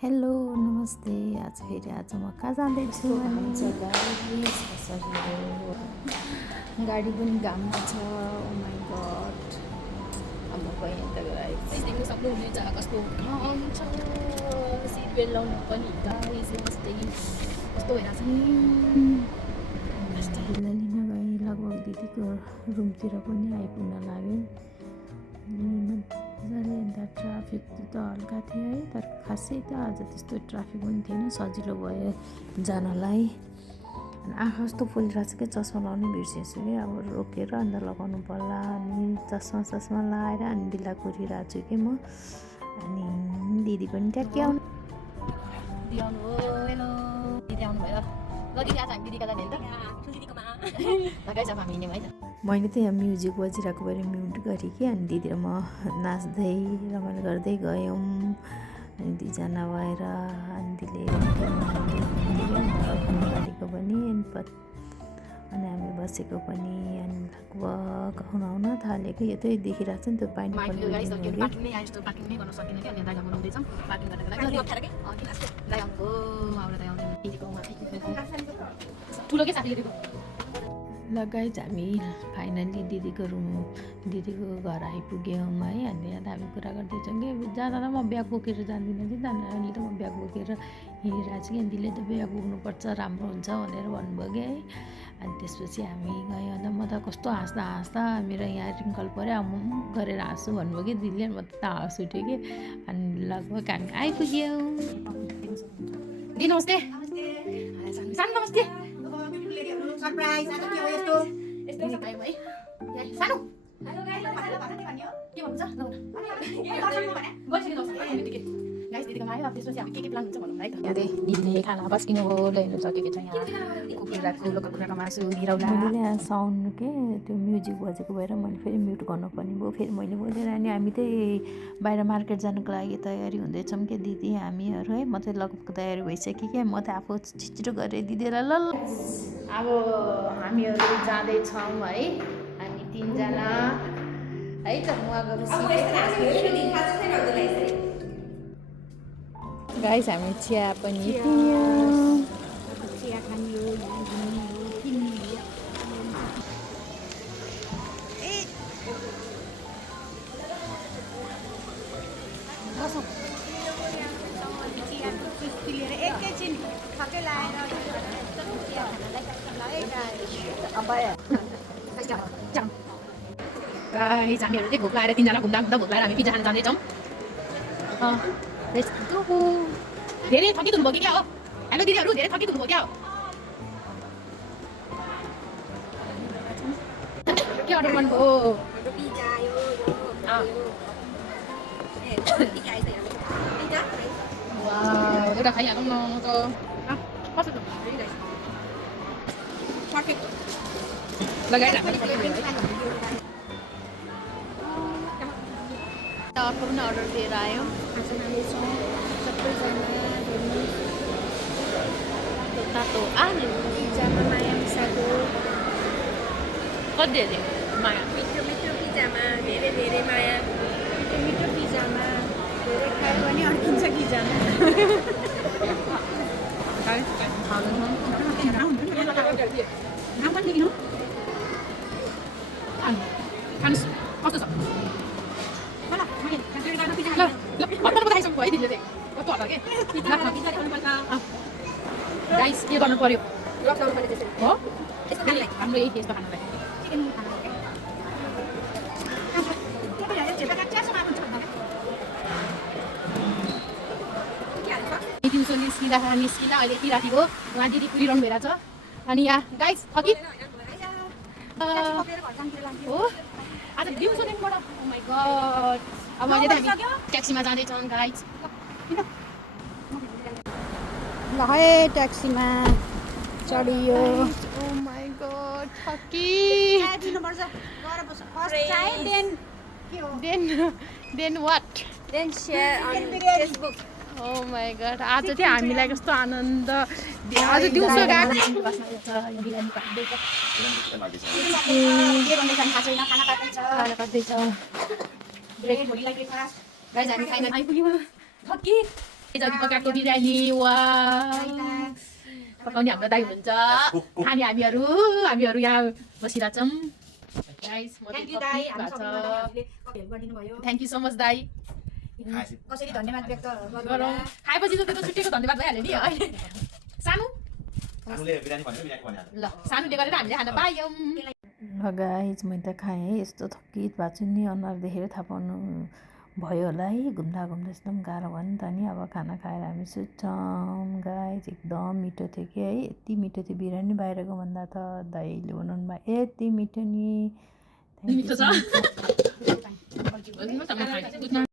Hello नमस्ते। आज म कहाँ जाँदैछु गाडी पनि घाममा छ। ओ माई गड, अब गएँ त गाइस देख्न सक्नुहुनेछ कस्तो घाम छ। सिट बेल्ट लाउनु पनि गाइस यस्तै कस्तो भइरहेछ नि। दिदीलाई लिन गएँ, लगभग दिदीको रुमतिर पनि आइपुग्न लाग्यो। मजाले अन्त ट्राफिक त हल्का थियो है, तर खासै त आज त्यस्तो ट्राफिक पनि थिएन, सजिलो भयो जानलाई। अनि आँखा कस्तो फुलिरहेको छ कि चस्मा लाउनै बिर्सेछु कि, अब रोकेर अन्त लगाउनु पर्ला। अनि चस्मा लगाएर अनि ढिला कुरिरहेको छु कि म। अनि दिदी पनि ट्याक्कै आउनु हेलो दिदी आउनुभयो ल। दिदी आज हामी दिदीका जाने है त। मैले त यहाँ म्युजिक बजिरहेको भएर म्युट गरेँ कि, अनि दिदी र म नाच्दै रमाइलो गर्दै गयौँ। अनि दुईजना भएर आन्टीले गाडीको पनि अनि हामी बसेको पनि। अनि लगभग आउन थालेको यतै देखिरहेको छ नि त्यो पानी लगाइज हामी फाइनल्ली दिदीको घर आइपुग्यौँ है। अनि यहाँ हामी कुरा गर्दैछौँ कि जाँदा त म ब्याग बोकेर जान्दिनँ कि, अहिले त म ब्याग बोकेर हिँडिरहेको छु कि, दिदीले त ब्याग बोक्नुपर्छ राम्रो हुन्छ भनेर भन्नुभयो कि है। अनि त्यसपछि हामी गयौँ। अन्त म त कस्तो हाँस्दा मेरो यहाँ रिङ्कल पऱ्यो, अब म गरेर हाँस्छु भन्नुभयो कि दिदीले। म त हाँस उठ्यो कि। अनि लगभग हामी आइपुग्यौँ। दिदी नमस्ते। सानो नमस्ते। सरप्राइज आज के हो यस्तो यस्तो टाइम है सानो हेलो गाइस के भन्छ गाइस दिदीको आयो। अब त्यसपछि हामी के प्लान हुन्छ भनौँ है त। यहाँ चाहिँ दिदीले खाना बस्किनु हो ल्याउनु सकेको छ। यहाँ कुखुराको लोकल कुखुराको मासु घिरौला। मैले यहाँ साउन्ड के त्यो म्युजिक बजेको भएर मैले फेरि म्युट गर्नुपर्ने भयो। फेरि मैले बोलेर अनि हामी चाहिँ बाहिर मार्केट जानुको लागि तयारी हुँदैछौँ कि दिदी हामीहरू है। म चाहिँ लगभग तयारी भइसकेँ कि, म त आफू छिटो गरेँ दिदीलाई ल। अब हामीहरू जाँदैछौँ है, हामी तिनजना है त। गाइस हामी चिया पनि पियौँ। चिया खाने हो, यहाँ घुम्ने हो, किन्ने हो। लिएर एकैछिन ठक्कै लाएर गाइस हामीहरू चाहिँ भोक लागेर तिनजना घुम्दा भोक लागेर हामी पिज्जा खान जाँदैछौँ। धेरै थकित हुनुभयो कि क्या हो? हेलो दिदीहरू, धेरै थकित हुनुभयो क्या हो? के अर्डर गर्नुभयो? पिज्जा आयो एउटा खाइहालौँ न त। कस्तो छ? लगाएर अर्को पनि अर्डर दिएर आयौँ। तातो पिज्जामा माया मिसाको कति धेरै माया मिठो पिज्जामा धेरै माया। मिठो पिज्जामा धेरै खायो भने अड्किन्छ पिज्जामा। कस्तो छ? है दिदीले चाहिँ कस्तो होला गाइस के गर्नु पर्यो हो? हाम्रो यही यस्तो खानालाई दिउँसो निस्किँदा अहिले किरातीको उहाँ दिदी कुरिरहनु भइरहेछ। अनि यहाँ गाइस थकित हो आज दिउँसोदेखिबाट। ओ माई गड, अब अहिले त हामी ट्याक्सीमा जाँदैछौँ गाइस। ल है ट्याक्सीमा चढियो। ओ माई गड थकित। Then what Then share on Facebook. Oh my god आज चाहिँ हामीलाई कस्तो आनन्द। आज दिउँसो गएको खाना पाक्दैछ। आइपुग्यौँ थकित। जति पकाएको बिरयानी वा पकाउने हाम्रो दाइ हुनुहुन्छ खाने हामीहरू यहाँ बसिरहेछौँ guys thank you so much दाइ कसरी धन्यवाद व्यक्त गरौँ खाएपछि त त्यो त छुट्टीको धन्यवाद भइहाल्यो नि है सानो ल सानोले गरेर हामीले खान पायौँ ल गाइज मैले त खाएँ है यस्तो थकित भएको छु नि अनुहार देखेर थाहा पाउनु भयो होला है घुम्दा घुम्दा एकदम गाह्रो भयो नि त नि अब खाना खाएर हामी सुत्छौँ गाइज एकदम मिठो थियो कि है यति मिठो थियो बिरयानी बाहिरको भन्दा त दाइले बनाउनुमा यति मिठो नि मिठो छ